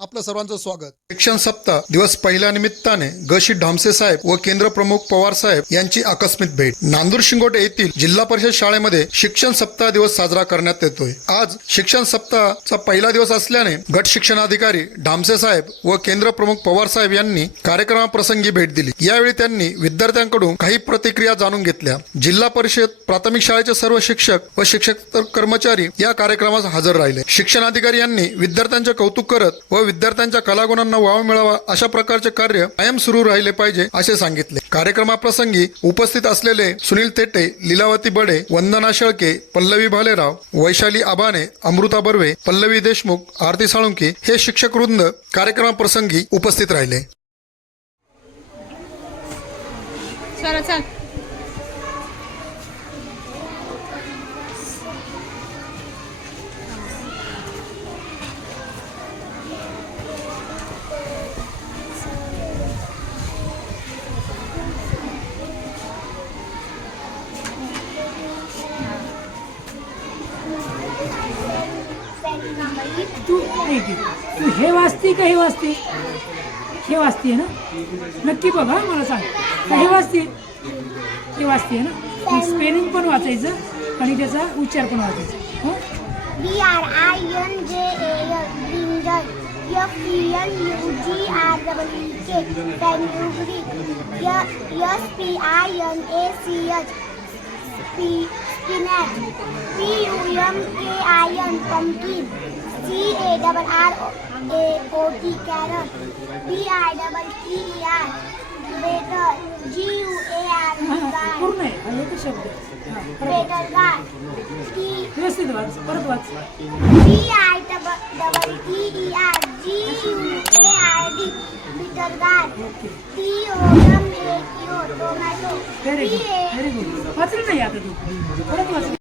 आपलं सर्वांचं स्वागत. शिक्षण सप्ताह दिवस पहिल्या निमित्ताने गशी ढामसे साहेब व केंद्र प्रमुख पवार साहेब यांची आकस्मिक भेट. नांदूर शिंगोटे येथील जिल्हा परिषद शाळेमध्ये शिक्षण सप्ताह दिवस साजरा करण्यात येतोय. आज शिक्षण सप्ताहाचा पहिला दिवस असल्याने गट शिक्षणाधिकारी ढामसे साहेब व केंद्र प्रमुख पवार साहेब यांनी कार्यक्रमाप्रसंगी भेट दिली. यावेळी त्यांनी विद्यार्थ्यांकडून काही प्रतिक्रिया जाणून घेतल्या. जिल्हा परिषद प्राथमिक शाळेचे सर्व शिक्षक व शिक्षक कर्मचारी या कार्यक्रमास हजर राहिले. शिक्षणाधिकारी यांनी विद्यार्थ्यांचे कौतुक करत व विद्यार्थ्यांच्या कलागुणांना वाव मिळावा अशा प्रकारचे कार्य कायम सुरू राहिले पाहिजे असे सांगितले. कार्यक्रमाप्रसंगी उपस्थित असलेले सुनील तेटे लीलावती बडे वंदना शेळके पल्लवी भालेराव वैशाली आबाने अमृता बर्वे पल्लवी देशमुख आरती साळुंके हे शिक्षक वृंद कार्यक्रमाप्रसंगी उपस्थित राहिले. नाही चल तू हे वाचते का हे वाचते? हे वाचते ना? नक्की बघ हा मला सांग. का हे वाचते? हे वाचते ना? स्पेलिंग पण वाचायचं आणि त्याचा उच्चार पण वाचायचा. हो? B R I N J A L Brinjal F E L U G R P I K A C P I N P C H. Sp spinach P Double R A O T carrot B I double T E R better G U A R हा, guy पूर्ण आहे हा एकच शब्द. हा, better guy T व्यवस्थित वाच परत वाच B I double double T E R G U A R D bitter gourd T O M A T O tomato very good very good वाचलं नाही आता तू परत वाच